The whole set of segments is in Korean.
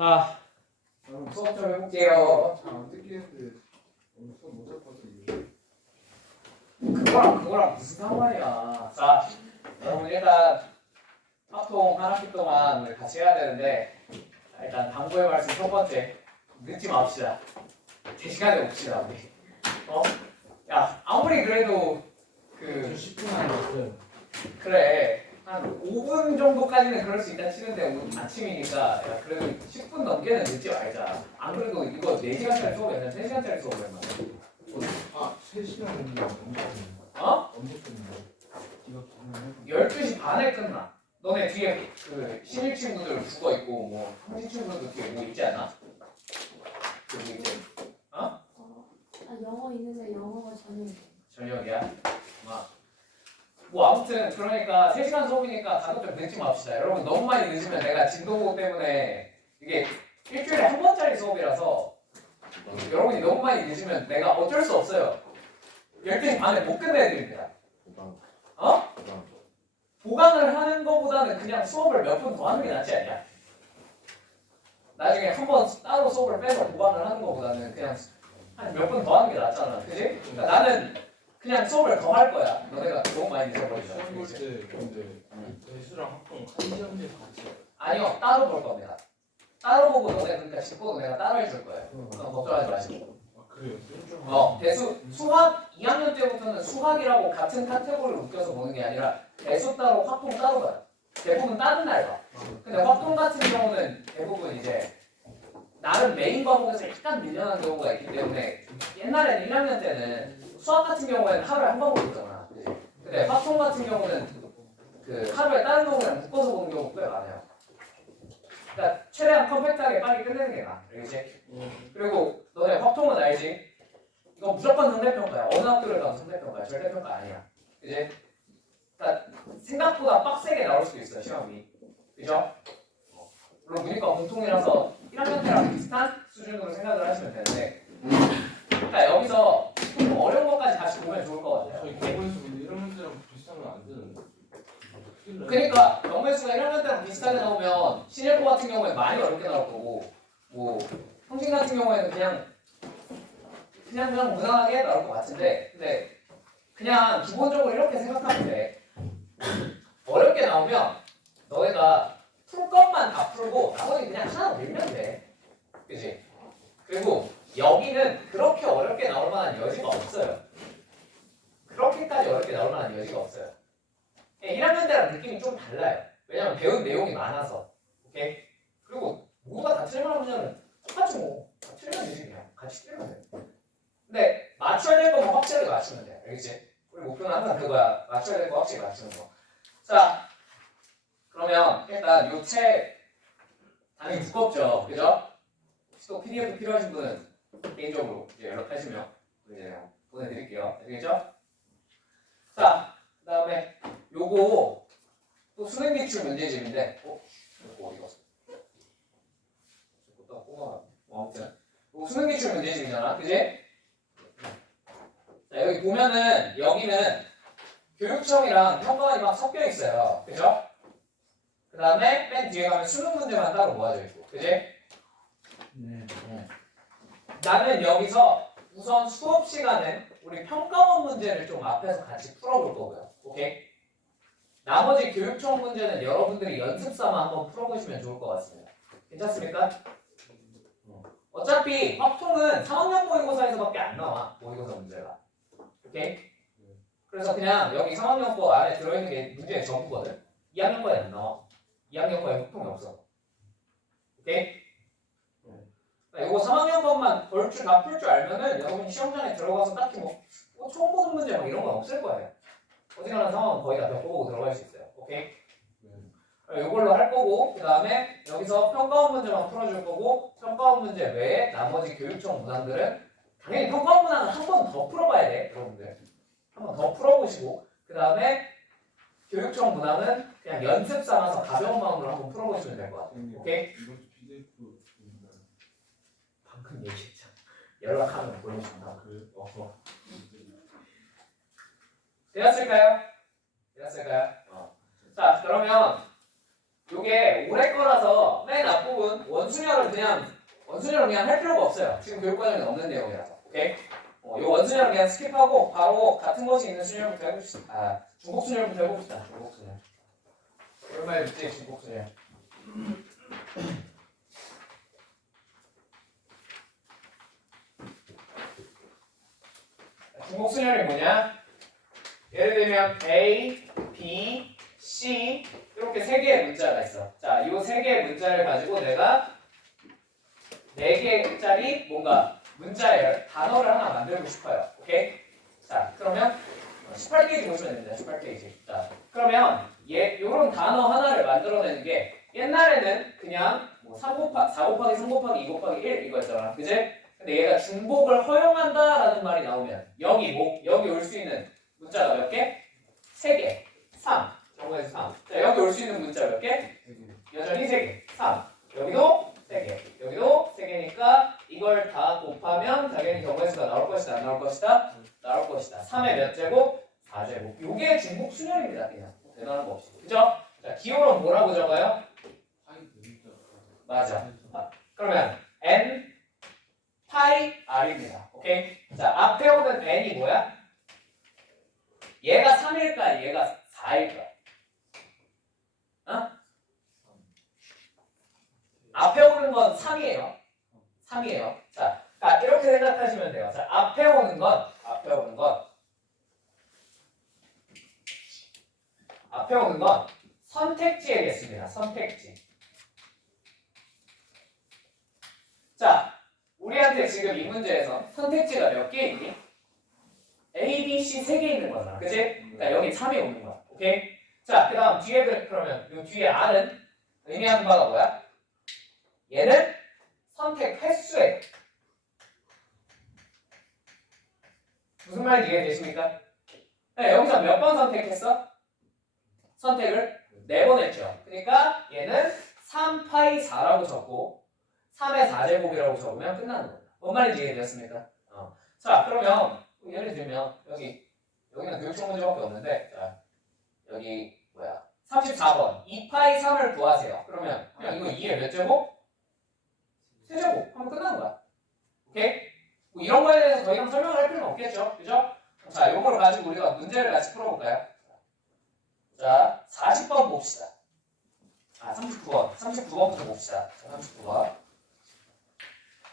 자, 수업 좀 해볼게요. 안 듣겠는데 오늘 수업 못 잡아서 이게. 그거랑 무슨 상관이야. 자, 여러분 일단 합동 한 학기 동안 우리 같이 해야 되는데 일단 당부의 말씀 첫 번째, 늦지 맙시다. 제 시간에 옵시다 우리. 야, 아무리 그래도 그 10분 안 됐어요. 그래 한 5분 정도까지는 그럴 수 있다 치는데 오늘 아침이니까 야, 그래도 10분 넘게는 늦지 말자. 안 그래도 이거 4시간짜리 수업이야. 3시간짜리 수업이야. 아 3시간 했는데 언제 어? 끝났는데 네가 12시 반에 끝나. 너네 뒤에 그 신입 친구들 죽어 있고 뭐 형진 친구들도 뒤에 뭐 있지 않아? 여기 이제 영어 있는데 영어가 저녁이야. 뭐 아무튼 그러니까 3시간 수업이니까 다들 좀 늦지 맙시다. 여러분 너무 많이 늦으면 내가 진도고 때문에 이게 일주일에 한 번짜리 수업이라서 여러분이 너무 많이 늦으면 내가 어쩔 수 없어요. 12시 반에 못 끝내드립니다. 보강을 하는 것보다는 그냥 수업을 몇 분 더 하는 게 낫지 않냐? 나중에 한 번 따로 수업을 빼서 보강을 하는 것보다는 그냥 한 몇 분 더 하는 게 낫잖아. 그지? 그러니까 나는 그냥 수업을 더 할 거야. 너네가 너무 많이 늦어버리잖아. 시험 볼때 근데 대수랑 합동 1시간 뒤에 같이 아니요, 따로 볼 겁니다. 따로 보고 너네 그러니까 짚고도 내가 따로 해줄 거예요. 그럼 걱정하지 마시고. 아 그래요? 대수 수학 2학년 때부터는 수학이라고 같은 카테고리로 묶여서 보는 게 아니라 대수 따로 확통 따로 봐요. 대부분 다른 날 봐. 근데 확통 같은 경우는 대부분 이제 나름 메인 과목에서 약간 밀려난 경우가 있기 때문에 옛날에는 1학년 때는 수학 같은 경우에는 하루에 한 번 보잖아. 근데 확통 같은 경우는 그 하루에 다른 과목이랑 묶어서 보는 경우가 꽤 많아요. 그러니까 최대한 컴팩트하게 빨리 끝내는 게 나아. 알겠지? 그리고 너네 확통은 알지? 이거 무조건 상대평가야. 어느 학교를 가도 상대평가야. 절대평가 아니야. 그지? 그러니까 생각보다 빡세게 나올 수도 있어요. 시험이. 그죠? 물론 문이과 공통이라서 1학년 때랑 비슷한 수준으로 생각을 하시면 되는데 그러니까 여기서 좀 어려운 것까지 같이 보면 좋을 것 같아요. 저희 공부에서 근데 이런 문제랑 비슷하면 안 되는데. 그러니까 영매수가 1학년 때랑 비슷하게 나오면 신일고 같은 경우에 많이 어렵게 나올 거고 뭐 형진 같은 경우에는 그냥 무난하게 나올 것 같은데 근데 그냥 기본적으로 이렇게 생각하면 돼. 어렵게 나오면 너희가 풀 것만 다 풀고 나머지 그냥 하나 밀면 돼. 그치? 그리고 여기는 그렇게 어렵게 나올 만한 여지가 없어요. 그렇게까지 어렵게 나올 만한 여지가 없어요. 1학년 때랑 느낌이 좀 달라요. 왜냐면 배운 내용이 많아서. 오케이? 그리고 모두가 다 틀릴만한 문제는 똑같이 뭐 다 틀리면 되지 그냥. 같이 틀리면 돼. 근데 맞춰야 될 거면 확실하게 맞추면 돼. 알겠지? 우리 목표는 항상 그거야. 맞춰야 될 거 확실히 맞추는 거. 자, 그러면 일단 요 책 당연히 두껍죠. 그죠? 혹시 또 PDF 필요하신 분은 개인적으로 이제 연락하시면 이제 보내드릴게요. 아시겠죠? 자, 그 다음에 요거 또 수능 기출 문제집인데 요거 어디 갔어? 또 뽑아놨네. 아무튼 요거 수능 기출 문제집이잖아. 그지? 자, 여기 보면은 여기는 교육청이랑 평가원이 막 섞여 있어요. 그죠? 그 다음에 맨 뒤에 가면 수능 문제만 따로 모아져 있고. 그지? 네. 나는 여기서 우선 수업 시간은 우리 평가원 문제를 좀 앞에서 같이 풀어볼 거고요. 오케이? 나머지 교육청 문제는 여러분들이 연습 삼아 한번 풀어보시면 좋을 것 같습니다. 괜찮습니까? 어차피 확통은 3학년 모의고사에서밖에 안 나와. 모의고사 문제가. 오케이? 그래서 그냥 여기 3학년 거 안에 들어있는 게 문제의 전부거든. 2학년 거에 안 나와. 2학년 거에 확통이 없어. 오케이? 이거 3학년 것만 다 풀 줄 알면은 여러분이 시험장에 들어가서 딱히 뭐 처음 보는 문제 막 이런 건 없을 거예요. 어지간한 상황은 거의 다 겪어보고 들어갈 수 있어요. 오케이? 이걸로 할 거고 그 다음에 여기서 평가원 문제만 풀어줄 거고 평가원 문제 외에 나머지 교육청 문항들은 당연히 평가원 문항은 한 번 더 풀어봐야 돼. 여러분들 한 번 더 풀어보시고 그 다음에 교육청 문항은 그냥 연습 삼아서 가벼운 마음으로 한번 풀어보시면 될 것 같아요. 오케이? 이거 PDF 방금 얘기했잖아. 연락하면 보내준다. 그래요? 되었을까요? 되었을까요? 자, 그러면 요게 올해 거라서 맨 앞부분 원순열은 그냥 할 필요가 없어요. 지금 교육과정에 없는 내용이라서. 오케이? 이 원순열은 그냥 스킵하고 바로 같은 것이 있는 순열부터 해봅시다. 중복 순열부터 해봅시다. 중복 순열. 얼마에 듣지? 중복 순열. 중복 순열이 뭐냐? 예를 들면 A, B, C 이렇게 세 개의 문자가 있어. 자, 이 세 개의 문자를 가지고 내가 네 개짜리 뭔가 문자의 단어를 하나 만들고 싶어요. 오케이? 자, 그러면 18페이지 보시면 됩니다. 18페이지. 자, 그러면 요런 단어 하나를 만들어내는 게 옛날에는 그냥 뭐 4 곱하기 3 곱하기 2 곱하기 1 이거였잖아. 그지? 근데 얘가 중복을 허용한다라는 말이 나오면 여기 올 수 있는 문자가 몇 개? 3개. 3. 정거에서 3. 자, 여기 올 수 있는 문자 몇 개? 여전히 3개. 3. 여기도 3개. 여기도 3개니까 이걸 다 곱하면 당연히 정거수가 나올 것이다. 안 나올 것이다? 나올 것이다. 3의 몇 제곱? 4제곱. 요게 중복 순열입니다. 그냥. 대단한 거 없이. 그죠? 자, 기호는 뭐라고 적어요? 맞아. 그러면 n 파이 r입니다. 오케이? 자, 앞에 오는 n이 뭐야? 얘가 3일까? 얘가 4일까? 어? 앞에 오는 건 3이에요. 3이에요. 자, 이렇게 생각하시면 돼요. 자, 앞에 오는 건 선택지겠습니다. 선택지. 자, 우리한테 지금 이 문제에서 선택지가 몇 개 있니? A, B, C 3개 있는 거잖아. 그치? 그러니까 여기 3이 오는 거야. 오케이? 자, 그 다음 뒤에 그러면 요 뒤에 R은 의미하는 바가 뭐야? 얘는 선택 횟수예요. 무슨 말인지 이해되십니까? 네, 여기서 몇 번 선택했어? 선택을 4번 했죠. 그러니까 얘는 3파이 4라고 적고 3의 4제곱이라고 적으면 끝나는 거예요. 뭔 말인지 이해되셨습니까? 자, 그러면 예를 들면 여기는 교육청 문제밖에 없는데, 자, 여기 34번 2파이 3을 구하세요. 그러면 그냥 이거 2의 몇 제곱? 세제곱 하면 끝나는 거야. 오케이? 뭐 이런 거에 대해서 더 이상 설명을 할 필요는 없겠죠. 그죠? 자, 요거를 가지고 우리가 문제를 같이 풀어볼까요? 자, 40번 봅시다. 39번부터 봅시다. 39번.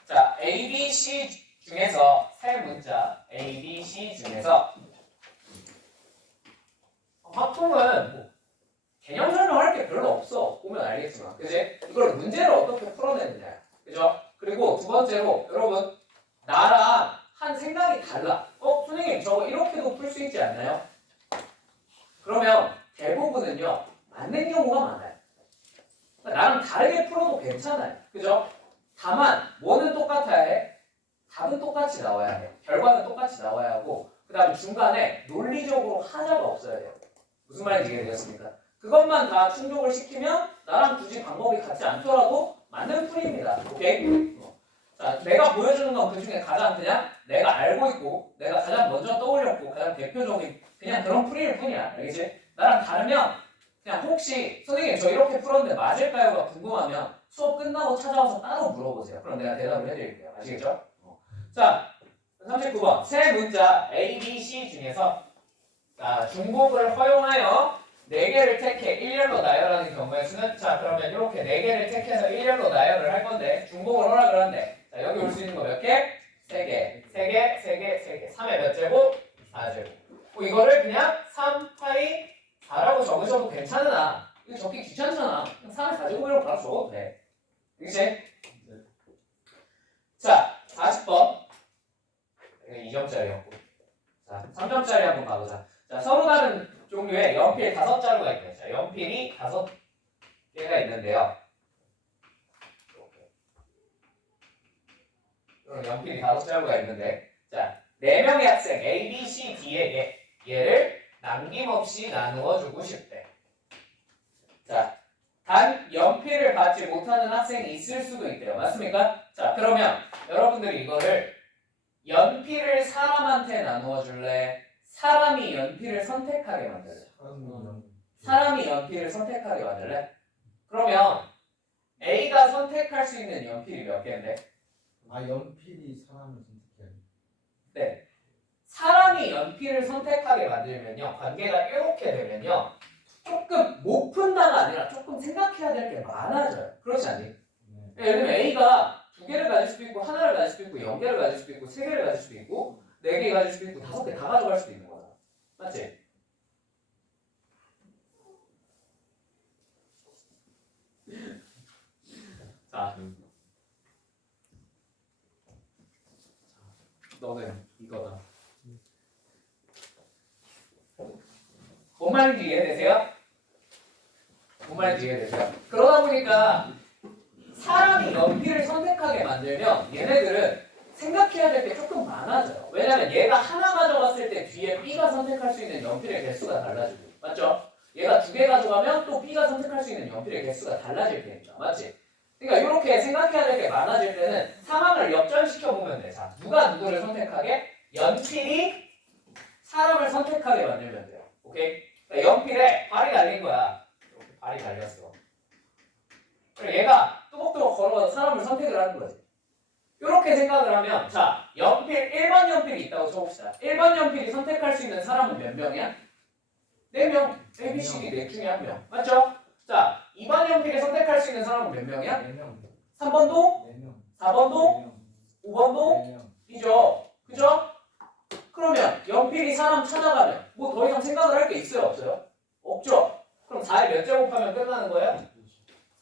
자, A, B, C 중에서 세 문자 A, B, C 중에서 확통은 뭐 개념 설명할 게 별로 없어. 보면 알겠지만. 그지? 이걸 문제를 어떻게 풀어내느냐. 그죠? 그리고 두 번째로 여러분 나랑 한 생각이 달라. 선생님 저거 이렇게도 풀 수 있지 않나요? 그러면 대부분은요 맞는 경우가 많아요. 그러니까 나랑 다르게 풀어도 괜찮아요. 그죠? 다만 뭐는 똑같아야 해? 답은 똑같이 나와야 해. 결과는 똑같이 나와야 하고 그 다음에 중간에 논리적으로 하자가 없어야 돼요. 무슨 말인지 이해되셨습니까? 그것만 다 충족을 시키면 나랑 굳이 방법이 같지 않더라도 맞는 풀이입니다. 오케이? 자, 내가 보여주는 건 그 중에 가장 그냥 내가 알고 있고 내가 가장 먼저 떠올렸고 가장 대표적인 그냥 그런 풀이일 뿐이야. 알겠지? 나랑 다르면 그냥 혹시 선생님 저 이렇게 풀었는데 맞을까요가 궁금하면 수업 끝나고 찾아와서 따로 물어보세요. 그럼 내가 대답을 해드릴게요. 아시겠죠? 자, 39번 세 문자 A, B, C 중에서 중복을 허용하여 4개를 택해 일렬로 나열하는 경우의 수는 자 그러면 이렇게 4개를 택해서 일렬로 나열을 할 건데 중복을 허락을 한대. 자 여기 올 수 있는 거 몇 개? 3개 3의 몇 제곱? 4제곱. 이거를 그냥 3파이 4라고 적으셔도 괜찮으나 이거 적기 귀찮잖아. 3의 4제곱이라고 바로 적어도 돼. 그치? 자 40번 2점짜리였고 자 3점짜리 한번 가보자. 자 서로 다른 종류의 연필 5자루가 있대요. 자 연필이 5개가 있는데요. 이렇게 연필이 5자루가 있는데 자 4명의 학생 A, B, C, D에게 얘를 남김없이 나누어 주고 싶대. 자 단 연필을 받지 못하는 학생이 있을 수도 있대요. 맞습니까? 자 그러면 여러분들이 이거를 연필을 사람한테 나누어 줄래? 사람이 연필을 선택하게 만들래? 사람이 연필을 선택하게 만들래? 그러면 A가 선택할 수 있는 연필이 몇 개인데? 아 연필이 사람을 선택해야 돼. 네. 사람이 연필을 선택하게 만들면요. 관계가 이렇게 되면요. 조금 못 푼다가 아니라 조금 생각해야 될 게 많아져요. 그렇지 않니? 네. 예를 들면 A가 2개를 가질 수도 있고 하나를 가질 수도 있고 0개를 가질 수도 있고 3개를 가질 수도 있고 4개 가질 수도 있고 5개 다 가져갈 수도 있는 거잖아. 맞지? 자, 너는 이거다. 뭔 말인지 이해되세요? 뭔 말인지 이해되세요? 그러다 보니까 사람이 연필을 선택하게 만들면 얘네들은 생각해야 될 게 조금 많아져요. 왜냐면 얘가 하나 가져갔을 때 뒤에 B가 선택할 수 있는 연필의 개수가 달라지고, 맞죠? 얘가 2개 가져가면 또 B가 선택할 수 있는 연필의 개수가 달라질 테니까, 맞지? 그러니까 이렇게 생각해야 될 게 많아질 때는 상황을 역전시켜 보면 돼. 자, 누가 누구를 선택하게? 연필이 사람을 선택하게 만들면 돼요. 오케이? 그러니까 연필에 발이 달린 거야. 이렇게 발이 달렸어. 그리고 얘가 뚜벅뚜벅 걸어가서 사람을 선택을 하는 거지. 이렇게 생각을 하면, 자, 연필, 일반 연필이 있다고 쳐봅시다. 일반 연필이 선택할 수 있는 사람은 몇 명이야? 4명. A, B, C, D 4 중에 1명. 맞죠? 자, 2번 연필이 선택할 수 있는 사람은 몇 명이야? 4명. 3번도? 4명. 4번도? 5번도? 4명. 이죠. 그죠? 그러면 연필이 사람 찾아가면 뭐 더 이상 생각을 할 게 있어요? 없어요? 없죠? 그럼 4에 몇 제곱하면 끝나는 거예요?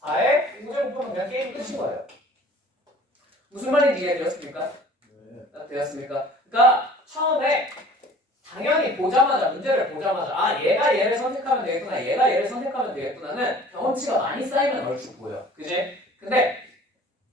4에 5제곱하면 그냥 게임 끝인 거예요. 무슨 말인지 이해되었습니까? 네. 되었습니까? 그러니까 처음에 당연히 보자마자 문제를 보자마자 아 얘가 얘를 선택하면 되겠구나 얘가 얘를 선택하면 되겠구나는 경험치가 많이 쌓이면 얼추 보여. 그지? 근데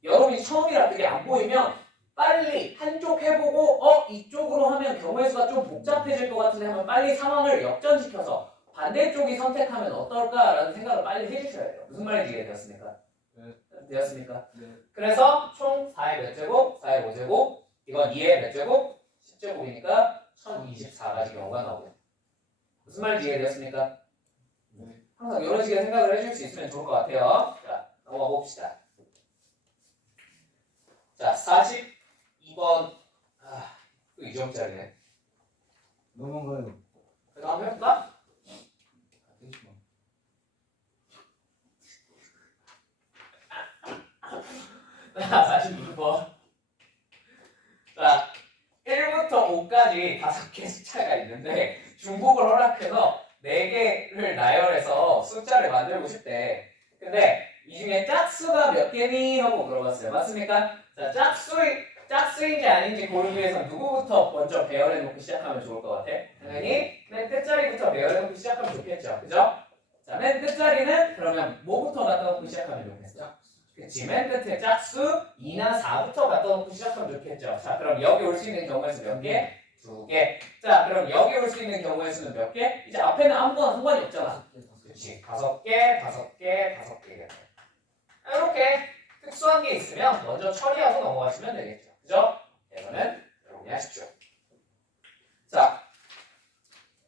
여러분이 처음이라 그게 안 보이면 빨리 한쪽 해보고 이쪽으로 하면 경우의 수가 좀 복잡해질 것 같은데 하면 빨리 상황을 역전시켜서 반대쪽이 선택하면 어떨까라는 생각을 빨리 해주셔야 돼요. 무슨 말인지 이해되었습니까? 네. 되었습니까? 네. 그래서 총 4의 몇 제곱? 4의 5제곱 이건 2의 몇 제곱? 10제곱이니까 1024가지 경우가 나오고 무슨 말인지 이해되었습니까? 네. 항상 이런 식의 생각을 해줄 수 있으면 좋을 것 같아요. 자, 넘어가 봅시다. 자, 42번 또 2점짜리네. 넘어가요. 그래도 한번 해볼까? 잠시만. 42번. 자, 1부터 5까지 5개 숫자가 있는데 중복을 허락해서 4개를 나열해서 숫자를 만들고 싶대. 근데 이 중에 짝수가 몇 개니? 하고 물어봤어요. 맞습니까? 자, 짝수인지 아닌지 고르기 위해서 누구부터 먼저 배열해놓고 시작하면 좋을 것 같아? 당연히 맨 끝자리부터 배열해놓고 시작하면 좋겠죠. 그죠? 자, 맨 끝자리는 그러면 뭐부터 갖다 놓고 시작하면 좋겠어? 그치, 맨 끝에 짝수 2나 4부터 갖다 놓고 시작하면 좋겠죠. 자, 그럼 여기 올 수 있는 경우의 수 몇 개? 2개. 자, 그럼 여기 올 수 있는 경우의 수는 몇 개? 이제 앞에는 아무거나 상관이 없잖아. 그치, 5개, 5개, 5개. 이렇게 특수한 게 있으면 먼저 처리하고 넘어가시면 되겠죠. 그죠? 이거는 여러분이 하십시오. 자,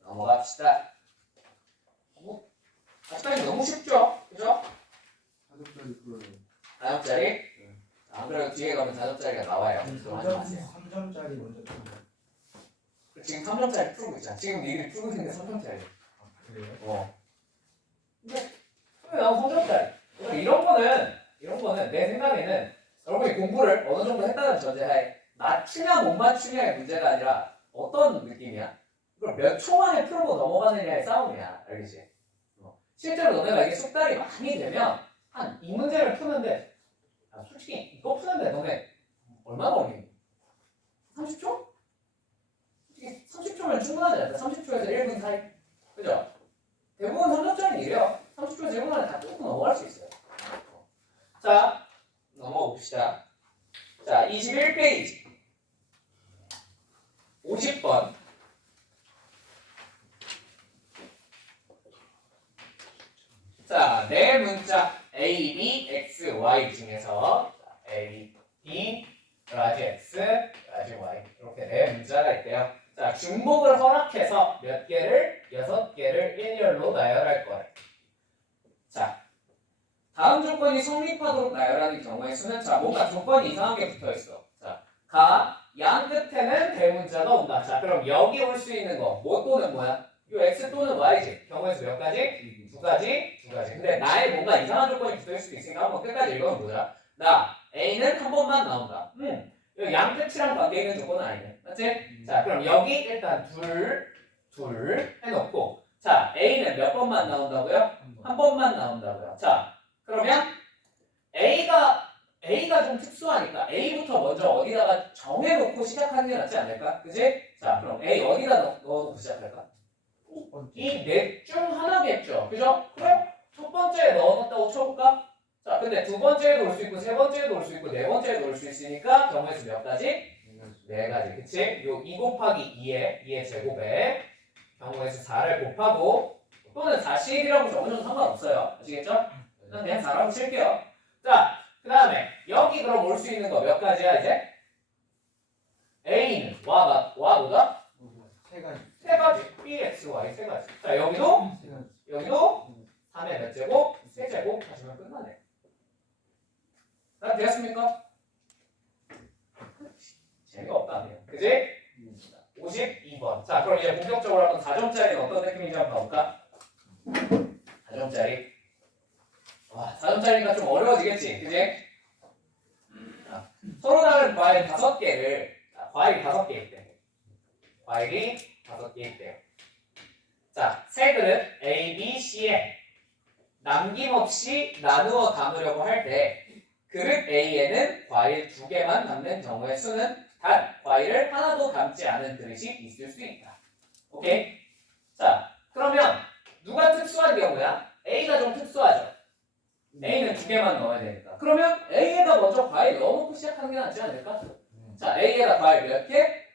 넘어갑시다. 아직까지 너무 쉽죠? 그죠? 5점짜리 풀어요. 4점짜리? 안 그래도 뒤에 가면 4점짜리가 나와요. 그거 하지 마세요. 3점짜리 먼저 풀어요. 지금 3점짜리 풀고 있잖아. 지금 니들이 풀고 있는 게 3점짜리. 아 그래요? 근데 나온 3점짜리. 이런 거는 내 생각에는 여러분이 공부를 어느 정도 했다는 전제하에 맞추냐 못 맞추냐의 문제가 아니라 어떤 느낌이야? 이걸 몇 초 만에 풀고 넘어가느냐의 싸움이야. 알겠지? 실제로 너네가 이게 숙달이 많이 되면 한 이 문제를 푸는데 솔직히 이거 푸는데 너네 얼마나 걸리니? 30초? 솔직히 30초면 충분하지 않나? 30초에서 1분 사이. 그죠? 대부분 3점짜리 이래요. 30초 질문만에 다 뚫고 넘어갈 수 있어요. 자, 넘어가 봅시다. 자, 21페이지. 50번. 자, 네 문자 A, B, X, Y 중에서 A, B, 라지 X, 라지 Y 이렇게 네 문자가 있대요. 자, 중복을 허락해서 몇 개를? 6개를 일렬로 나열할 거예요. 자, 다음 조건이 성립하도록 나열하는 경우의 수는 자 뭔가 조건이 이상하게 붙어있어. 자, 가, 양 끝에는 대문자가 온다. 자, 그럼 여기 올 수 있는 거 뭐 또는 뭐야? 요 x 또는 y지. 경우의 수 몇 가지? 두 가지. 근데 나에 뭔가 이상한 조건이 붙어있을 수도 있으니까 한번 끝까지 읽어보자. 나 a는 한 번만 나온다. 여기 양 끝이랑 관계 있는 조건은 아니네. 맞지? 자, 그럼 여기 일단 둘 해놓고 자, a는 몇 번만 나온다고요? 한 번만 나온다고요. 자, 그러면 A가 좀 특수하니까 A부터 먼저 어디다가 정해놓고 시작하는 게 낫지 않을까? 그지? 자, 그럼 A 어디다 넣어놓고 시작할까? 이 넷 중 하나겠죠. 그죠? 그럼 첫 번째에 넣어놨다고 쳐볼까? 자, 근데 두 번째에도 올 수 있고, 세 번째에도 올 수 있고, 네 번째에도 올 수 있으니까 경우의 수 몇 가지? 네 가지. 그치? 요 2 곱하기 2의 제곱에 경우의 수 4를 곱하고 또는 4씩이라고 적어줘도 상관없어요. 아시겠죠? 그냥 4라고 칠게요. 자, 그 다음에 여기 그럼 올 수 있는 거 몇 가지야 이제? A는 뭐다? 세 가지. 세 가지. B, X, Y 세 가지. 자, 여기도 3의 몇 제곱? 세 제곱 하시면 끝나네. 다 되었습니까? 재미가 없다네요. 그지? 52번. 자, 그럼 이제 본격적으로 한번 4점짜리는 어떤 느낌인지 한번 봐볼까? 4점짜리. 와, 4점짜리니까 좀 어려워지겠지, 그지? 서로 다른 과일 5개를, 과일이 5개 있대. 과일이 5개 있대요. 자, 세 그릇 A, B, C에 남김없이 나누어 담으려고 할 때 그릇 A에는 과일 2개만 담는 경우의 수는 단 과일을 하나도 담지 않은 그릇이 있을 수 있다. 오케이? 자, 그러면 누가 특수한 경우야? A가 좀 특수하죠? A는 2개만 넣어야 되니까. 그러면 A에다 먼저 과일 넣어놓고 시작하는 게 낫지 않을까? 자, A에다 과일 몇 개?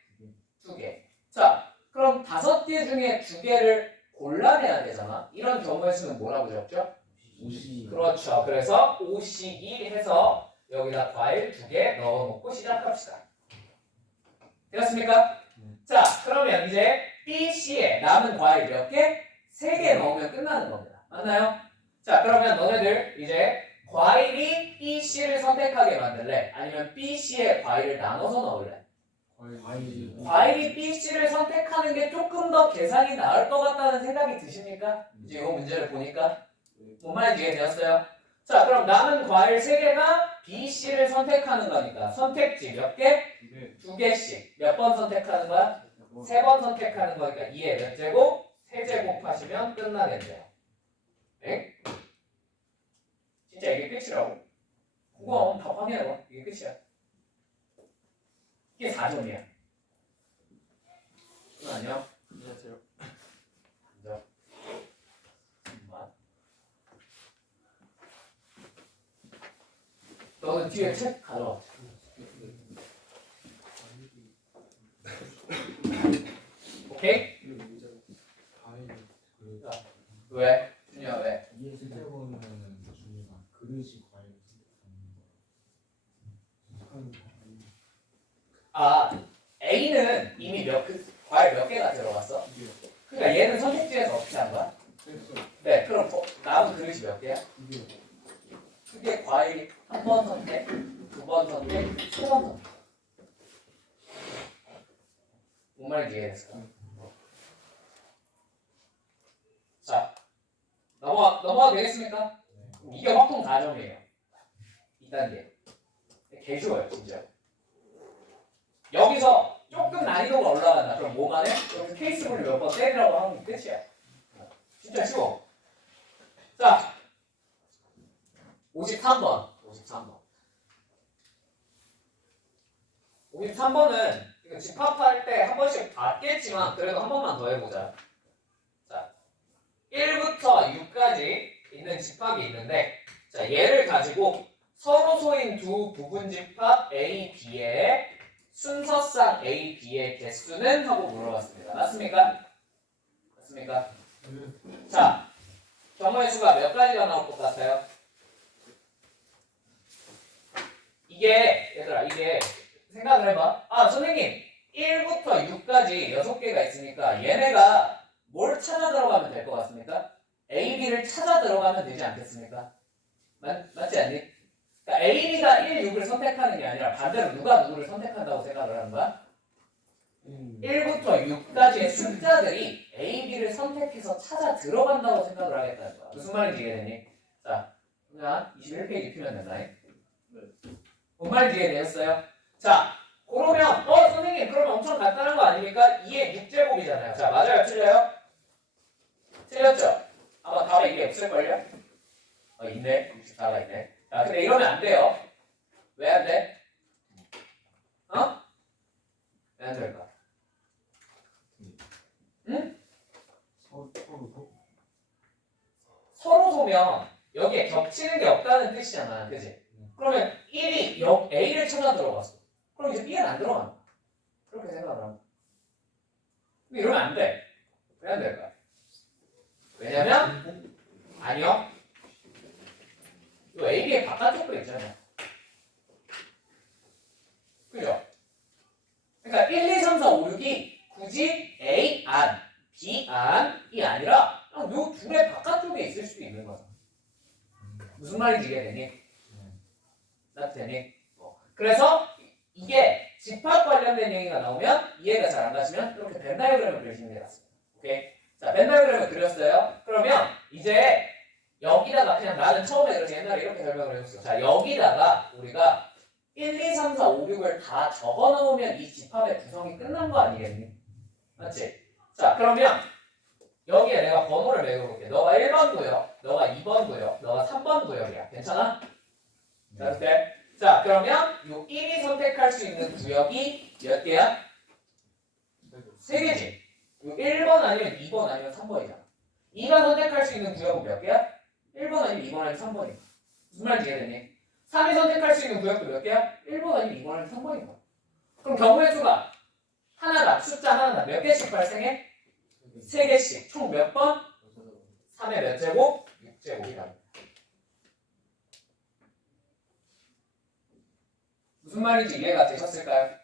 2개. 자, 그럼 5개 중에 2개를 골라내야 되잖아. 이런 경우의 수는 뭐라고 적죠? 50. 그렇죠. 그래서 5씩 해서 여기다 과일 2개 넣어놓고 시작합시다. 되었습니까? 자, 그러면 이제 B, C에 남은 과일 몇 개? 3개 넣으면 끝나는 겁니다. 맞나요? 자, 그러면 너네들 이제 과일이 B, C를 선택하게 만들래? 아니면 B, C에 과일을 나눠서 넣을래? 과일이 B, C를 선택하는 게 조금 더 계산이 나을 것 같다는 생각이 드십니까? 이제 이 문제를 보니까 뭔 말인지 이해되었어요? 자, 그럼 남은 과일 3개가 B, C를 선택하는 거니까 선택지 몇 개? 2개씩. 몇 번 선택하는 거야? 3번 선택하는 거니까 2의 몇 제곱? 3제곱 하시면 끝나겠네요. 네? 진짜 이게 끝이라고? 그거 다 확인해봐. 이게 끝이야. 이게 4점이야. 잠깐만요. 안녕하세요. 앉아. 잠깐만. 너는 뒤에 책 가져와. 오케이? 왜? 준이야 왜? 이게 실제 보면은 준이가 그릇이 과일 선택하는 거. 아, A는 이미 과일 몇 개가 들어갔어? 그러니까 얘는 선택지에서 어떻게 한 거야? 네, 그럼 남은 그릇이 몇 개야? 그게 과일이 한 번 선택, 2번 선택, 3번 선택. 뭔 말인지 이해됐을까? 자, 넘어가도 되겠습니까? 이게 확통 4점이에요. 2단계. 개 쉬워요, 진짜. 여기서 조금 난이도가 올라간다. 그럼 뭐만 해? 여기 케이스볼을 몇 번 때리라고 하면 끝이야. 진짜 쉬워. 자, 53번. 53번은 이거 집합할 때 한 번씩 봤겠지만 그래도 한 번만 더 해보자. 자, 1부터 6까지 있는 집합이 있는데 자, 얘를 가지고 서로 소인 두 부분 집합 A, B의 순서상 A, B의 개수는? 하고 물어봤습니다. 맞습니까? 자, 경우의 수가 몇 가지가 나올 것 같아요? 얘들아, 이게 생각을 해봐. 아, 선생님, 1부터 6까지 6개가 있으니까 얘네가 뭘 찾아 들어가면 될 것 같습니까? A, B를 찾아 들어가면 되지 않겠습니까? 맞지 않니? 그러니까 A, B가 1, 6을 선택하는 게 아니라 반대로 누가 누구를 선택한다고 생각을 하는 거야? 1부터 6까지의 숫자들이 A, B를 선택해서 찾아 들어간다고 생각을 하겠다는 거야. 무슨 말인지 이해되니? 자, 그냥 21페이지 펴면 된다. 뭔 말인지 이해되셨어요? 자, 그러면 선생님 그러면 엄청 간단한 거 아닙니까? 2의 6제곱이잖아요. 자, 맞아요? 틀려요? 틀렸죠? 아마 답에 이게 없을걸요? 있네. 64가 있네. 자, 근데 이러면 안 돼요. 왜 안 돼? 왜 안 될까? 응? 서로 서로 소면 여기에 겹치는 게 없다는 뜻이잖아. 그지? 그러면 1이 A를 찾아 들어갔어. 그럼 이제 B는 안 들어간다. 그렇게 생각을 합니다. 근데 이러면 안 돼. 왜 안 될까? 왜냐면 아니요. 이 A, B의 바깥쪽도 있잖아요. 그죠? 그러니까 1, 2, 3, 4, 5, 6이 굳이 A 안, B 안이 아니라 그냥 요 둘의 바깥쪽에 있을 수도 있는 거죠. 무슨 말인지 이해되니? 되니? 그래서 이게 집합 관련된 얘기가 나오면 이해가 잘 안 가시면 이렇게 벤 다이어그램을 그리시는 게 낫습니다. 오케이? 자, 벤 다이어그램을 그렸어요. 그러면 이제 여기다가 그냥 나는 처음에 그래서 옛날에 이렇게 설명을 해줬어. 자, 여기다가 우리가 1, 2, 3, 4, 5, 6을 다 적어 놓으면 이 집합의 구성이 끝난 거 아니겠니? 맞지? 자, 그러면 여기에 내가 번호를 매겨볼게. 너가 1번 구역, 너가 2번 구역, 너가 3번 구역이야. 괜찮아? 자, 그러면 요 1이 선택할 수 있는 구역이 몇 개야? 3개지. 요 1번 아니면 2번 아니면 3번이잖아. 2가 선택할 수 있는 구역은 몇 개야? 1번 아니면 2번 아니면 3번이야. 무슨 말인지 이해되니? 3이 선택할 수 있는 구역도 몇 개야? 1번 아니면 2번 아니면 3번이야. 그럼 경우의 수가 하나다. 숫자 하나다. 몇 개씩 발생해? 3개씩. 총 몇 번? 3의 몇 제곱? 6제곱이다. 무슨 말인지 이해가 되셨을까요?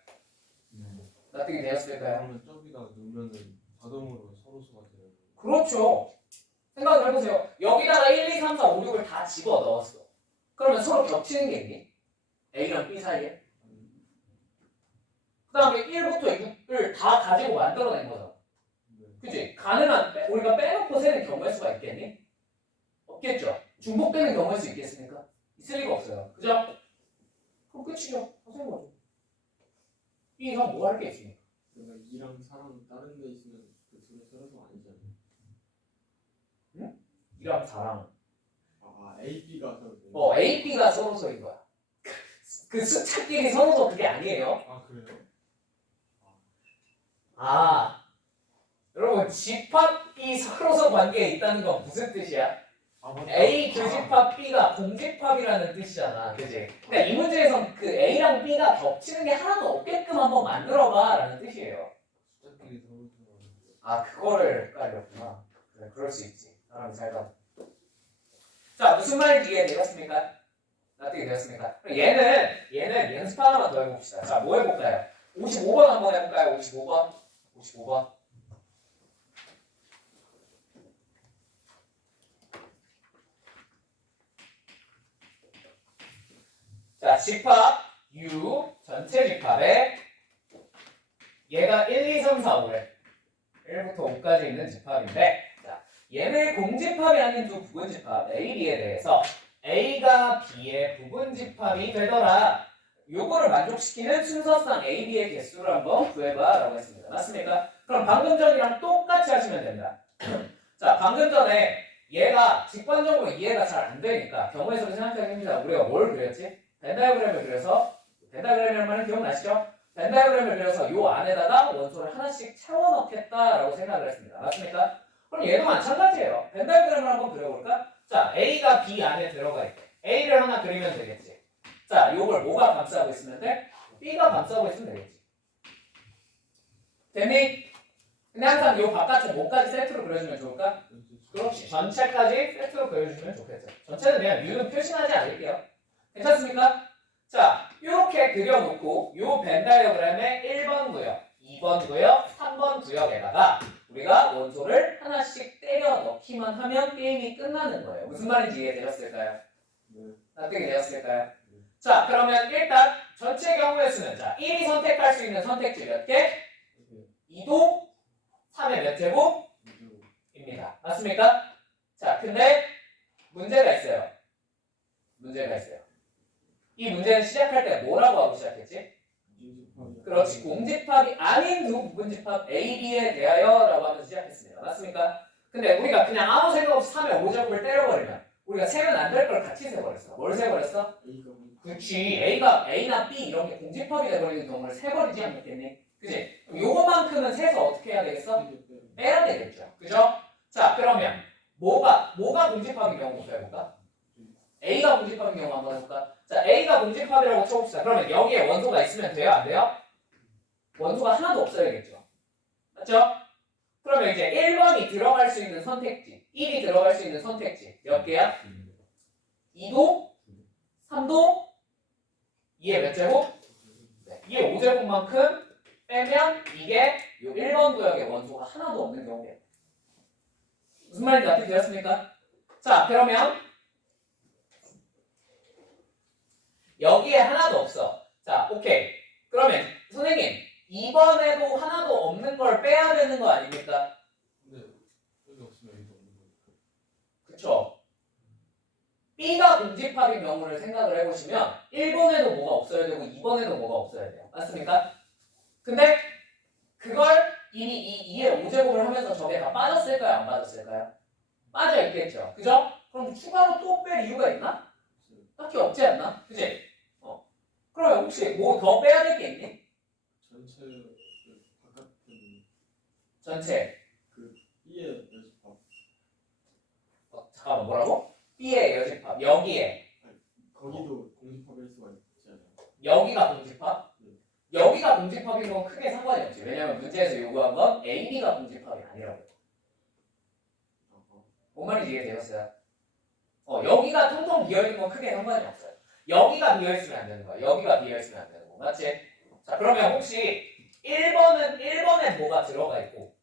납득이 되셨을까요? 그러면 저기다 넣으면은 자동으로 서로 수가 돼요. 그렇죠. 생각을 해보세요. 여기다가 1, 2, 3, 4, 5, 6을 다 집어 넣었어. 그러면 서로 겹치는 게 있니? A랑 B 사이에? 그 다음에 1부터 6을 다 가지고 만들어낸 거잖아. 그치? 우리가 빼놓고 세는 경우의 수가 있겠니? 없겠죠. 중복되는 경우의 수 있겠습니까? 있을 리가 없어요. 그죠? 그럼 끝이죠. 하는 거죠. 이 이상 뭐 할 게 있습니까? 내가 2랑 4랑 다른 데 있으면 그 둘이 서로 수가 아니잖아. 응? 2랑 4랑 A, B가 서로 되는 A, B가 서로서인 거야. 그 숫자끼리 서로서 그게 아니에요. 그래요? 여러분 집합이 서로서 관계에 있다는 건 무슨 뜻이야? 맞다. A 교집합 B가 공집합이라는 뜻이잖아. 그지? 그러니까 이 문제에선 그 A랑 B가 겹치는 게 하나도 없게끔 한번 만들어봐 라는 뜻이에요. 숫자끼리 서로 수가 그거를 헷갈렸구나. 그래, 그럴 수 있지. 사람이 살다. 자, 무슨 말인지 이해되셨습니까? 납득이 되었습니까? 얘는 연습 하나만 더 해봅시다. 자, 뭐 해볼까요? 55번 한번 해볼까요? 55번. 자, 집합 U 전체 집합에 얘가 1, 2, 3, 4, 5래. 1부터 5까지 있는 집합인데, 자, 얘네 공집합이 아닌 두 부분집합 A, B에 대해서 A가 B의 부분집합이 되더라. 요거를 만족시키는 순서상 A, B의 개수를 한번 구해봐 라고 했습니다. 맞습니까? 그럼 방금 전이랑 똑같이 하시면 됩니다. 자, 방금 전에 얘가 직관적으로 이해가 잘 안 되니까 경우의 수를 생각하게 됩니다. 우리가 뭘 그렸지? 벤 다이어그램을 그려서, 벤 다이어그램이라는 말은 기억나시죠? 벤 다이어그램을 그려서 요 안에다가 원소를 하나씩 채워 넣겠다라고 생각을 했습니다. 맞습니까? 그럼 얘도 마찬가지예요. 벤 다이어그램을 한번 그려볼까? 자, A가 B 안에 들어가 있대. A를 하나 그리면 되겠지. 자, 요걸 뭐가 감싸고 있으면 돼? B가 감싸고 있으면 되겠지. 됐니? 근데 항상 요 바깥에 뭐까지 세트로 그려주면 좋을까? 그렇지. 전체까지 세트로 그려주시면 좋겠죠. 전체는 그냥 U는 표시하지 않을게요. 괜찮습니까? 자, 이렇게 그려놓고 요 벤 다이어그램의 1번 구역, 2번 구역, 3번 구역에다가 우리가 원소를 하나씩 때려 넣기만 하면 게임이 끝나는 거예요. 무슨 말인지 이해되셨을까요? 납득이 되었을까요? 자, 그러면 일단 전체 경우의 수는 자 1이 선택할 수 있는 선택지 몇 개? 2도 3의 몇 제곱입니다. 맞습니까? 자, 근데 문제가 있어요. 문제가 있어요. 이 문제는 시작할 때 뭐라고 하고 시작했지? 그렇지. 공집합이 아닌 두 부분집합 A, B에 대하여 라고 하면서 시작했습니다. 맞습니까? 근데 우리가 그냥 아무 생각 없이 3의 5제곱을 때려버리면 우리가 세면 안 될 걸 같이 세버렸어. 뭘 세버렸어? 그렇지. A나 B 이런 게 공집합이 돼버리는 경우를 세버리지 않겠니? 그치? 그럼 요거만큼은 세서 어떻게 해야 되겠어? 빼야 되겠죠. 그죠? 자, 그러면 뭐가 공집합인 경우부터 해볼까? A가 공집합인 경우 한번 해볼까? 자, A가 공집합이라고 쳐봅시다. 그러면 여기에 원소가 있으면 돼요? 안 돼요? 원소가 하나도 없어야겠죠. 맞죠? 그러면 이제 1번이 들어갈 수 있는 선택지, 1이 들어갈 수 있는 선택지 몇 개야? 2도, 3도, 2의 몇 제곱? 네, 2의 5제곱만큼 빼면 이게 이 1번 구역에 원소가 하나도 없는 경우예요. 무슨 말인지 납득되었습니까? 자, 그러면 여기에 하나도 없어. 자, 오케이. 그러면 선생님 2번에도 하나도 없는 걸 빼야 되는 거 아닙니까? 근데 여기 없으면 여기도 없는 거니까. 그쵸? B가 공집합인 경우를 생각을 해보시면 1번에도 뭐가 없어야 되고 2번에도 뭐가 없어야 돼요. 맞습니까? 근데 그걸 이미 이 2의 5제곱을 하면서 저게 다 빠졌을까요? 안 빠졌을까요? 빠져 있겠죠. 그죠? 그럼 추가로 또 뺄 이유가 있나? 딱히 없지 않나? 그치? 그러면 혹시 뭐 더 빼야 될 게 있니? 전체 바깥은 전체. B의 여집합 잠깐만 뭐라고? B의 여집합. 여기에. 거기도 공집합일 수가 있지 않아요? 여기가 공집합? 네. 여기가 공집합인 건 크게 상관이 없지. 왜냐면 문제에서 요구한 건 A, B가 공집합이 아니라고. 뭔 말인지 이해되셨어요? 여기가 텅텅 비어있는 건 크게 상관이 없어요. 여기가 비어있으면 안 되는 거야. 여기가 비어있으면 안 되는 거. 맞지? 자, 그러면 혹시 1번에 뭐가 들어가 있고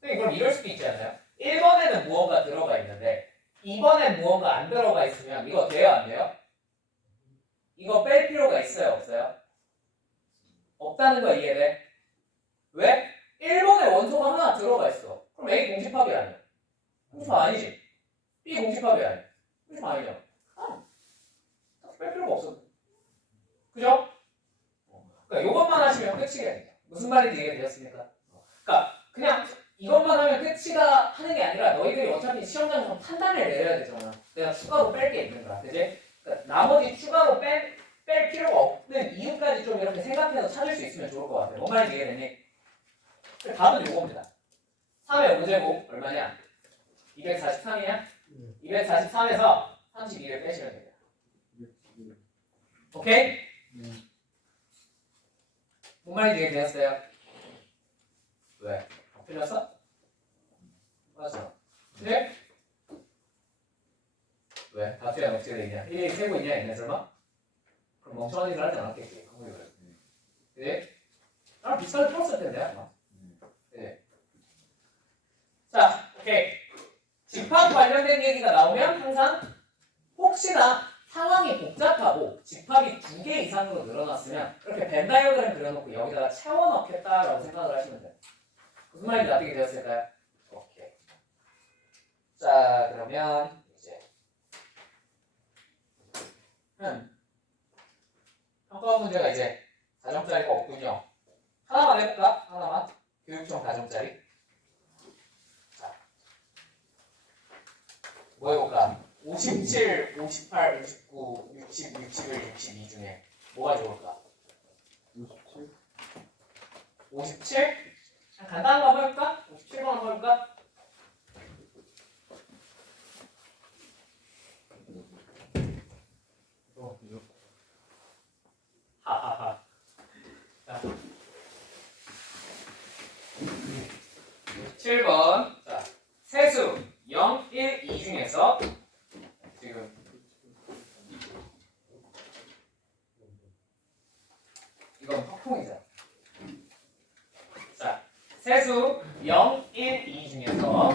그럼 이럴 수도 있지 않나요? 1번에는 무언가 들어가 있는데 2번에 무언가 안 들어가 있으면 이거 돼요? 안 돼요? 이거 뺄 필요가 있어요? 없어요? 없다는 거 이해돼? 왜? 1번에 원소가 하나 들어가 있어. 그럼 A 공집합이 아니야. 공집합 아니지? B 공집합이 아니야. 공집합 아니죠? 뺄 필요가 없어. 그죠? 그러니까 이것만 하시면 끝이겠네요. 무슨 말인지 이해되셨습니까? 그러니까 그냥 이것만 하면 끝이가 하는 게 아니라 너희들이 어차피 시험장에서 판단을 내려야 되잖아. 내가 추가로 뺄 게 있는 거야. 그지? 그러니까 나머지 추가로 뺄 필요가 없는 이유까지 좀 이렇게 생각해서 찾을 수 있으면 좋을 것 같아요. 뭔 말인지 이해되니? 답은 요겁니다. 3의 5제곱 얼마냐? 243이냐? 243에서 32를 빼시면 됩니다. 오케이? 뭔 말인지 이해되셨어요? 왜? 틀렸어? 맞아. 그래? 왜? 다 틀리면 어떻게 되냐? 1이 세고 있냐? 얘네 설마? 그럼 멍청한 짓을 하지 않았겠지. 그래? 나랑 비슷하게 풀었을 텐데 아마. 그래. 자, 오케이. 집합 관련된 얘기가 나오면 항상 혹시나 상황이 복잡하고 집합이 2개 이상으로 늘어났으면 이렇게 벤 다이어그램 그려놓고 여기다가 채워넣겠다라고 생각을 하시면 돼요. 무슨 말인지 납득이 되었을까요? 오케이. 자, 그러면 이제 평가 문제가 이제 4점짜리가 없군요. 하나만 해볼까? 하나만. 교육청 4점짜리. 자, 뭐 해볼까? 57, 58, 59, 60, 61, 62 중에 뭐가 좋을까? 57? 57? 간단한 거 한번 해볼까? 57번 한번 해볼까? 이거 하하하. 자, 7번. 자, 세수 0, 1, 2 중에서 지금 이건 확통이죠. 자, 세수 0, 1, 2 중에서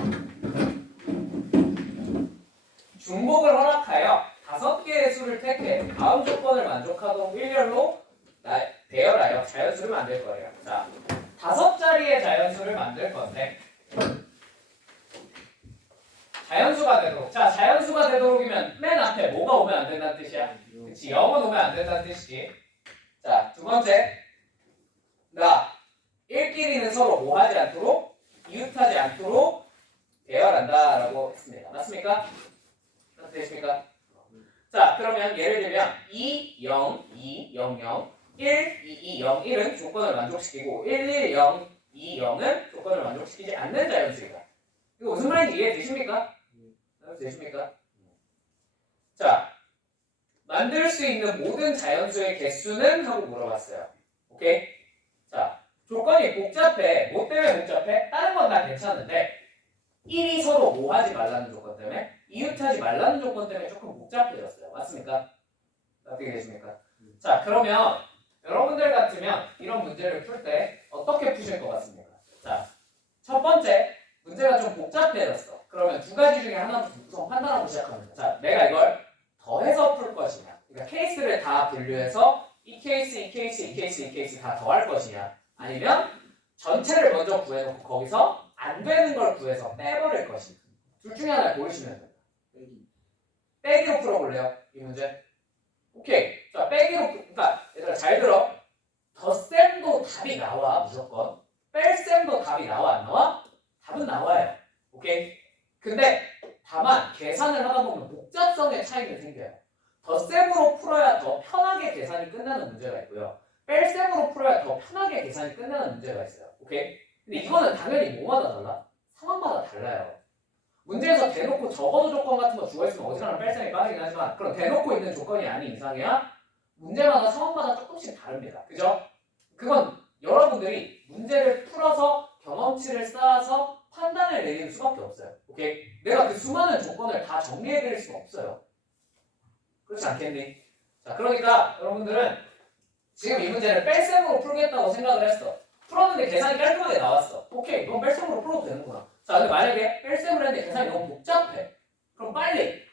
중복을 개의 수를 택해 다음 조건을 만족하도록 일렬로 배열하여 자연수를 만들 거예요. 자, 5자리의 자연수를 만들 건데 자연수가 되도록. 자, 자연수가 되도록이면 맨 앞에 뭐가 오면 안 된다는 뜻이야? 그치, 0은 오면 안 된다는 뜻이지. 자, 두 번째, 나 1끼리는 서로 뭐 하지 않도록, 이웃하지 않도록 배열한다라고 했습니다. 맞습니까? 되십니까? 자, 그러면 예를 들면 2, 0, 2, 0, 0, 1, 2, 2, 0, 1은 조건을 만족시키고 1, 1, 0, 2, 0은 조건을 만족시키지 않는 자연수이다. 이거 무슨 말인지 이해되십니까? 되십니까? 자, 만들 수 있는 모든 자연수의 개수는? 하고 물어봤어요. 오케이? 자, 조건이 복잡해. 뭐 때문에 복잡해? 다른 건 다 괜찮은데 1이 서로 뭐 하지 말라는 조건 때문에, 이웃하지 말라는 조건 때문에 조금 복잡해졌어요. 맞습니까? 어떻게 되십니까? 자, 그러면 여러분들 같으면 이런 문제를 풀 때 어떻게 푸실 것 같습니까? 자, 첫 번째, 문제가 좀 복잡해졌어. 그러면 두 가지 중에 하나부터 우선 판단하고 시작합니다. 자, 내가 이걸 더해서 풀 것이냐, 그러니까 케이스를 다 분류해서 이 케이스, 이 케이스, 이 케이스, 이 케이스 다 더할 것이냐, 아니면 전체를 먼저 구해놓고 거기서 안 되는 걸 구해서 빼버릴 것이냐. 둘 중에 하나 고르시면 됩니다. 빼기로 풀어볼래요? 이 문제? 오케이. 자, 빼기로, 그러니까 얘들아 잘 들어. 덧셈도 답이 나와, 무조건. 뺄셈도 답이 나와, 안 나와? 답은 나와요. 오케이? 근데 다만 계산을 하다 보면 복잡성의 차이는 생겨요. 덧셈으로 풀어야 더 편하게 계산이 끝나는 문제가 있고요. 뺄셈으로 풀어야 더 편하게 계산이 끝나는 문제가 있어요. 오케이? 근데 이거는 당연히 뭐마다 달라? 상황마다 달라요. 문제에서 대놓고 적어도 조건 같은 거 주어있으면 어지간한 뺄셈이 빠르긴 하지만 그런 대놓고 있는 조건이 아닌 이상이야 문제마다 상황마다 조금씩 다릅니다. 그죠? 그건 여러분들이 문제를 풀어서 경험치를 쌓아서 판단을 내리는 수밖에 없어요. 오케이? 내가 그 수많은 조건을 다 정리해드릴 수가 없어요. 그렇지 않겠니? 자, 그러니까 여러분들은 지금 이 문제를 뺄셈으로 풀겠다고 생각을 했어. 풀었는데 계산이 깔끔하게 나왔어. 오케이, 넌 뺄셈으로 풀어도 되는구나. 자, 근데 만약에 뺄셈을 했는데 계산이 너무 복잡해. 그럼 빨리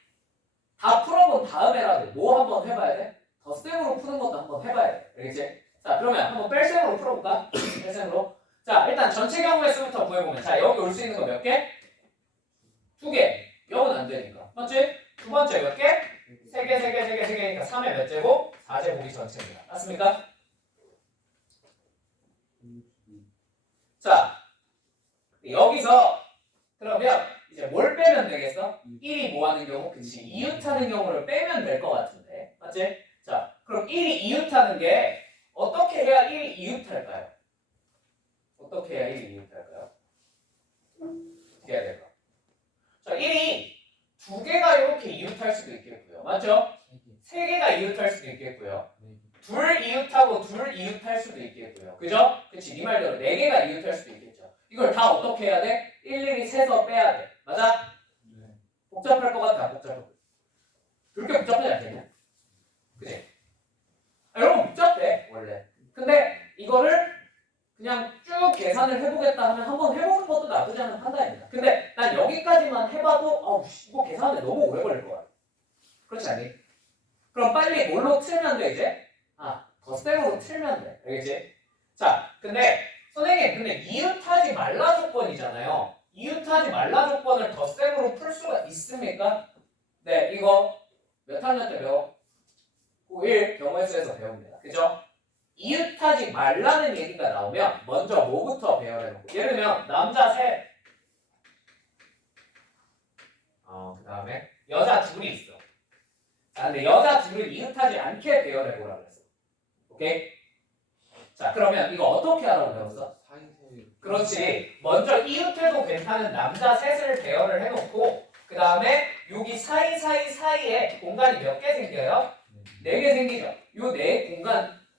다 풀어본 다음에라도 뭐 한번 해봐야 돼? 덧셈으로 푸는 것도 한번 해봐야 돼. 알겠지? 자, 그러면 한번 뺄셈으로 풀어볼까? 뺄셈으로. 자, 일단 전체 경우의 수부터 구해보면, 자, 여기 올 수 있는 거 몇 개? 2개. 0은 안 되니까. 맞지? 두 번째 몇 개? 3개, 3개, 3개, 3개니까 3의 몇 제곱? 4제곱이 전체입니다. 맞습니까? 자, 여기서 그러면 이제 뭘 빼면 되겠어? 1이 뭐 하는 경우? 그치, 이웃하는 경우를 빼면 될 것 같은데. 맞지? 자, 그럼 1이 이웃하는 게 어떻게 해야 1이 이웃할까요? 어떻게 해야 1이 이웃할까요? 어떻게 해야 될까? 자, 1이 2개가 이렇게 이웃할 수도 있겠고요. 맞죠? 3개가 이웃할 수도 있겠고요. 둘 이웃하고 둘 이웃할 수도 있겠고요. 그죠? 그치, 네 말대로 4개가 이웃할 수도 있겠죠. 이걸 다 어떻게 해야 돼? 일일이 세서 빼야 돼. 맞아? 네. 복잡할 것 같아, 복잡해. 그렇게 복잡하지 않겠냐? 그치? 여러분 복잡해, 원래. 근데 이거를 그냥 쭉 계산을 해보겠다 하면 한번 해보는 것도 나쁘지 않은 판단입니다. 근데 난 여기까지만 해봐도 아우 이거 계산하는데 너무 오래 걸릴 것 같아. 그렇지 않니? 그럼 빨리 뭘로 틀면 돼 이제? 덧셈으로 틀면 돼. 알겠지? 자, 근데 선생님 근데 이웃하지 말라 조건이잖아요. 이웃하지 말라 조건을 덧셈으로 풀 수가 있습니까? 네, 이거 몇 학년 때 배워? 고1 경우의 수에서 배웁니다. 그죠? 이웃하지 말라는 얘기가 나오면 먼저 뭐부터 배열해놓고, 예를 들면 남자 셋, 그 다음에 여자 둘이 있어. 자, 근데 여자 둘을 이웃하지 않게 배열해보라 그랬어. 오케이? 자, 그러면 이거 어떻게 하라고 배웠어? 그렇지. 먼저 이웃해도 괜찮은 남자 셋을 배열을 해놓고 그 다음에 여기 사이에 공간이 몇 개 생겨요? 4개 생기죠. 요 4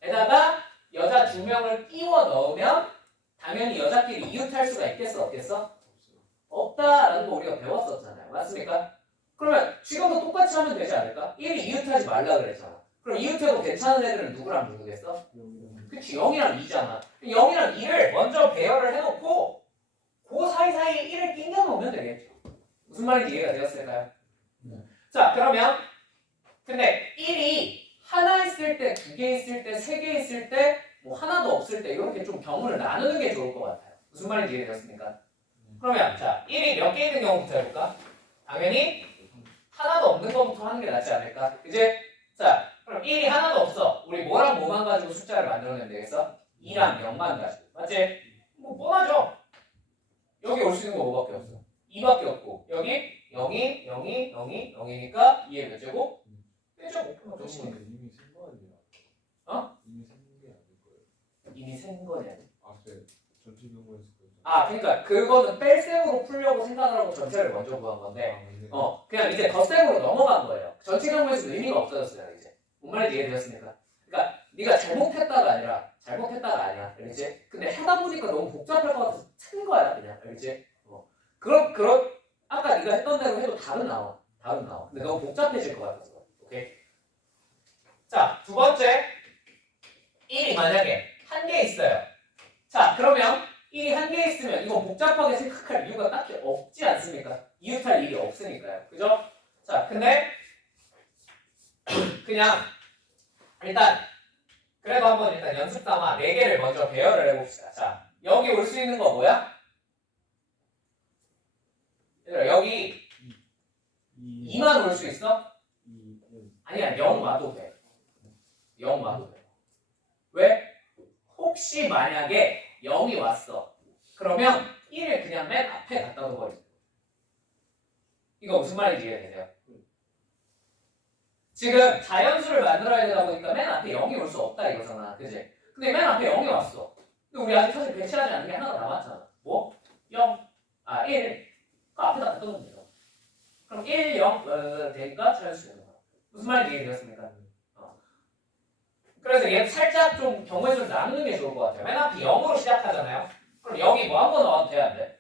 공간에다가 여자 2명을 끼워 넣으면 당연히 여자끼리 이웃할 수가 있겠어, 없겠어? 없다라는 거 우리가 배웠었잖아요. 맞습니까? 그러면 지금도 똑같이 하면 되지 않을까? 1이 이웃하지 말라 그랬잖아. 그럼 이웃해도 괜찮은 애들은 누구랑 누구겠어? 그치, 0이랑 2잖아. 0이랑 2를 먼저 배열을 해놓고 그 사이사이에 1을 끼워 넣으면 되겠죠. 무슨 말인지 이해가 되었을까요? 자, 그러면 근데 1이 하나 있을 때, 두 개 있을 때, 세 개 있을 때, 뭐 하나도 없을 때 이렇게 좀 경우를 나누는 게 좋을 것 같아요. 무슨 말인지 이해되셨습니까? 그러면 자 1이 몇 개 있는 경우부터 해볼까? 당연히 하나도 없는 것부터 하는 게 낫지 않을까? 이제 자 그럼 1이 하나도 없어. 우리 뭐랑 뭐만 가지고 숫자를 만들어내면 되겠어? 2랑 0만 가지고. 맞지? 뭐 뻔하죠? 여기 올 수 있는 거 뭐밖에 없어? 2밖에 없고 여기 0이 0이 0이 0이니까 2의 몇 제곱? 1제곱. 그럼 끝이네. 저번에 이미 생거 아니야? 어? 이미 생긴 게 아닐 거예요. 이미 센 거네. 앞에 전체 경우에서 그랬잖아. 아 그러니까 그거는 뺄셈으로 풀려고 생각을 하고 전체를 먼저 구한 건데 맞네. 그냥 이제 덧셈으로 넘어간 거예요. 전체 경우에서 의미가 없어졌어요 이제. 뭔 말인지 이해되셨습니까? 그러니까 네가 잘못했다가 아니라 알겠지? 근데 하다 보니까 너무 복잡할 것 같아서 튼 거야 그냥 알겠지? 그럼 아까 네가 했던 대로 해도 답은 나와. 근데 너무 복잡해질 것 같아서. 오케이? 자, 두 번째 1이 만약에 한 개 있어요. 자, 그러면 1이 한 개 있으면 이거 복잡하게 생각할 이유가 딱히 없지 않습니까? 이웃할 일이 없으니까요. 그죠? 자, 근데 그냥 일단 그래도 한번 일단 연습 삼아 4개를 먼저 배열을 해봅시다. 자, 여기 올 수 있는 거 뭐야? 얘들아, 여기 2만 올 수 있어? 아니야, 0 와도 돼. 0 와도 돼. 왜? 혹시 만약에 0이 왔어. 그러면 1을 그냥 맨 앞에 갖다 놓아버리자. 이거 무슨 말인지 이해되세요? 지금 자연수를 만들어야 되다 보니까 맨 앞에 0이 올 수 없다 이거잖아. 그지? 근데 맨 앞에 0이 왔어. 근데 우리 아직 사실 배치하지 않은 게 하나가 남았잖아. 뭐? 0, 1. 그 앞에다 갖다 놓으면 되죠. 그럼 1, 0 되니까 자연수 되는 거야. 무슨 말인지 이해되셨습니까? 그래서 얘 살짝 좀 경우에 좀 나누는 게 좋을 것 같아요. 맨 앞에 0으로 시작하잖아요. 그럼 여기 뭐 한 번 나와도 돼야 안 돼?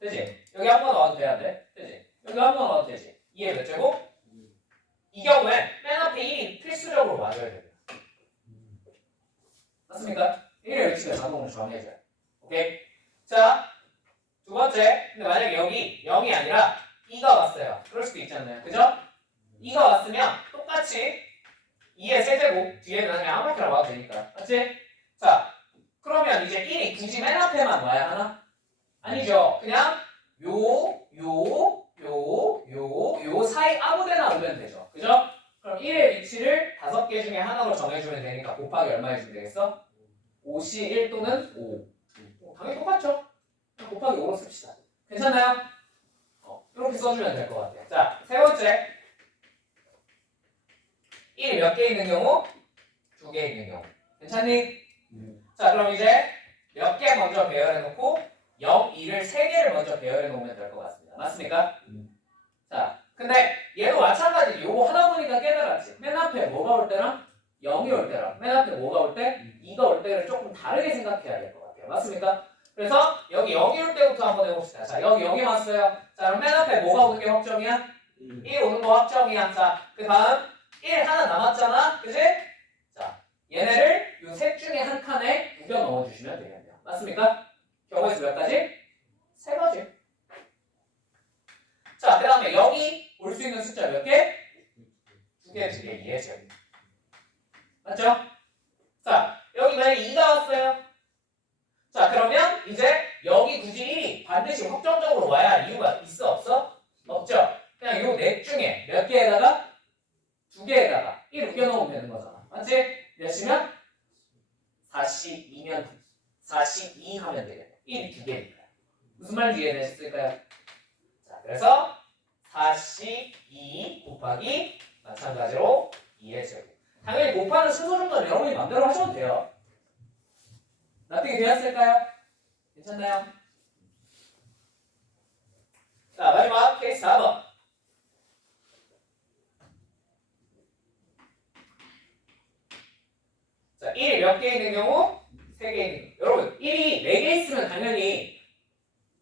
되지? 여기 한 번 나와도 돼야 안 돼? 되지? 여기 한 번 나와도 되지? 2의 몇 제곱? 이 경우에 맨 앞에 1이 필수적으로 맞아야 돼요. 맞습니까? 1의 위치가 자동으로 정해져요. 오케이? 자, 두 번째. 근데 만약에 여기 0이 아니라 2가 왔어요. 그럴 수도 있잖아요. 그죠? 2가 왔으면 똑같이 2의 세제곱 뒤에는 그냥 아무렇게나 와도 되니까. 맞지? 자, 그러면 이제 1이 굳이 맨 앞에만 와야 하나? 아니죠. 그냥 요 사이 아무데나 오면 되죠. 그죠? 그럼 1의 위치를 5개 중에 하나로 정해주면 되니까 곱하기 얼마 해주면 되겠어? 5시 1 또는 5. 당연히 똑같죠? 그럼 곱하기 5로 씁시다. 괜찮나요? 이렇게 써주면 될 것 같아요. 자, 세 번째. 1이 몇 개 있는 경우? 2개 있는 경우. 괜찮니? 자, 그럼 이제 몇 개 먼저 배열해놓고 0, 2를 3개를 먼저 배열해놓으면 될 것 같습니다. 맞습니까? 자, 근데 얘도 마찬가지. 요거 하다 보니까 깨달았지. 맨 앞에 뭐가 올 때랑 0이 올 때랑 맨 앞에 뭐가 올 때? 2가 올 때를 조금 다르게 생각해야 될 것 같아요. 맞습니까? 그래서 여기 0이 올 때부터 한번 해봅시다. 자, 여기 0이 왔어요. 자, 그럼 맨 앞에 뭐가 오는 게 확정이야? 1 오는 거 확정이야. 자, 그 다음 1 하나 남았잖아. 그지? 자, 얘네를 요 셋 중에 한 칸에 우겨 넣어주시면 되겠네요. 맞습니까? 경우에서 몇 가지? 3가지. 자, 그 다음에 여기 올 수 있는 숫자 몇 개? 2개, 2개, 2개, 제곱. 맞죠? 자, 여기 만약에 2가 왔어요. 자, 그러면 이제 여기 굳이 1이 반드시 확정적으로 와야 할 이유가 있어? 없어? 없죠? 그냥 요 넷 중에 몇 개에다가? 2개에다가 1 우겨 넣으면 되는 거잖아. 맞지? 몇이면? 42면 42 하면 되겠네. 1이 2개니까. 무슨 말인지 이해되셨을까요? 자, 그래서 42 곱하기 마찬가지로 2의 제곱. 당연히 곱하는 순서 정도는 여러분이 마음대로 하셔도 돼요. 납득이 되었을까요? 괜찮나요? 자, 마지막 케이스 4번. 자, 1이 몇 개 있는 경우? 3개 있는 경우. 여러분, 1이 4개 있으면 당연히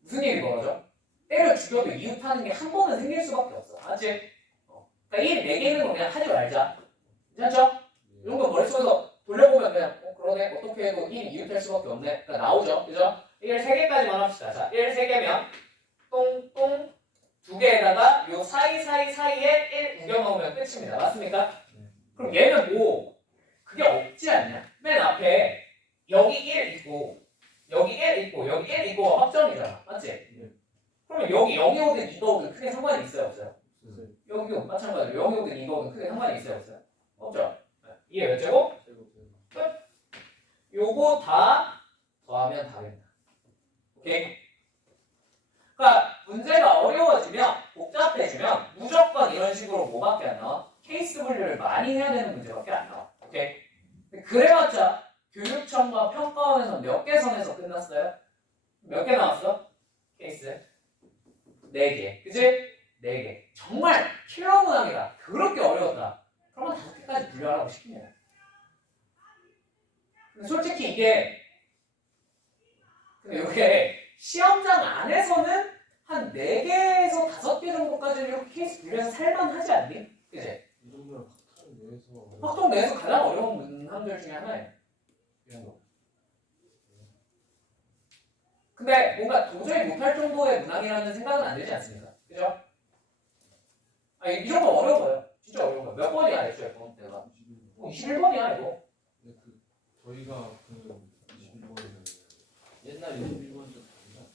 무슨 일이 벌어져? 때려 죽여도 이웃하는 게 한 번은 생길 수밖에 없어. 맞지? 그러니까 1이 4개 있는 거 그냥 하지 말자. 괜찮죠? 이런 거 머릿속에서 돌려보면 그냥 그러네. 어떻게 해도 1이 이웃할 수밖에 없네. 그러니까 나오죠. 그죠? 1을 3개까지만 합시다. 자, 1을 3개면 똥똥 2개에다가 요 사이사이사이에 1 우겨 넣으면 끝입니다. 맞습니까? 그럼 얘는 뭐 그게 없지 않냐? 맨 앞에 여기 1 있고 여기 1 있고 여기 1 있고 확정이잖아. 맞지? 네. 그러면 여기 0이 오든 2가 오든 크게 상관이 있어요 없어요? 네. 여기도 마찬가지로 0이 오든 2가 오든 크게 상관이 있어요 없어요? 없죠? 이게 몇 제곱? 요거 다 더하면 답입니다. 오케이? 그러니까 문제가 어려워지면 복잡해지면 무조건 이런 식으로 뭐밖에 안 나와? 케이스 분류를 많이 해야 되는 문제밖에 안 나와. 오케이? 그래봤자 교육청과 평가원에서 몇 개 선에서 끝났어요? 몇 개 나왔어? 케이스? 4개. 그치? 4개. 정말 킬러 문항이다. 그렇게 어려웠다. 그러면 5개까지 분류하라고 시키네요. 근데 솔직히 이게 시험장 안에서는 한 4개에서 5개 정도까지는 이렇게 케이스 분류해서 살만하지 않니? 그치? 이 정도면 학통 내에서 확동 내에서 가장 어려운 문항들 중에 하나예요. 이런 거. 근데 뭔가 도저히 못할 정도의 문항이라는 생각은 안 들지 않습니까? 그죠? 아니, 이 정도 어려운 거예요. 진짜 어려운 거예요. 몇 번이야, 애초에 번 내가. 21번이야, 이거. 근데 그 저희가 그 21번을 옛날 21번 좀 다르냐?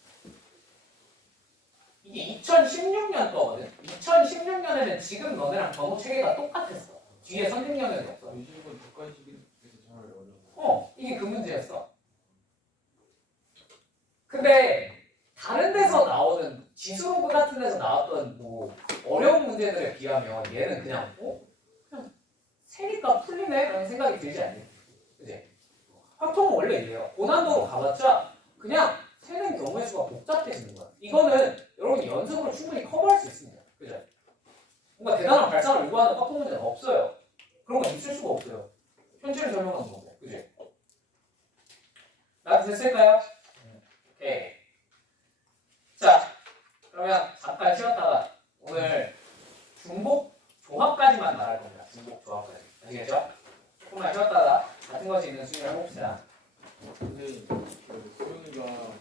이게 2016년 거거든. 2016년에는 지금 너네랑 번호 체계가 똑같았어. 뒤에 선생님이 없어. 21번 객관식에서 잘 어려워. 이게 그 문제였어. 근데 다른 데서 나오는 지수로그 같은 데서 나왔던 뭐 어려운 문제들에 비하면 얘는 그냥 그냥 세니까 풀리네? 라는 생각이 들지 않니? 그치? 확통은 원래 이래요. 고난도로 가봤자 그냥 세는 경우의 수가 복잡해지는 거야. 이거는 여러분이 연습으로 충분히 커버할 수 있습니다. 그죠? 뭔가 대단한 발상을 요구하는 확통 문제는 없어요. 그런 건 있을 수가 없어요. 현실을 설명하는 거고. 그지? 나도 됐을까요? 오케이. 자, 그러면 잠깐 쉬었다가 오늘 중복 조합까지만 말할 겁니다. 중복 조합까지. 아시겠죠? 조금만 쉬었다가 같은 것이 있는 수준을 해봅시다. 근데 그 소영이가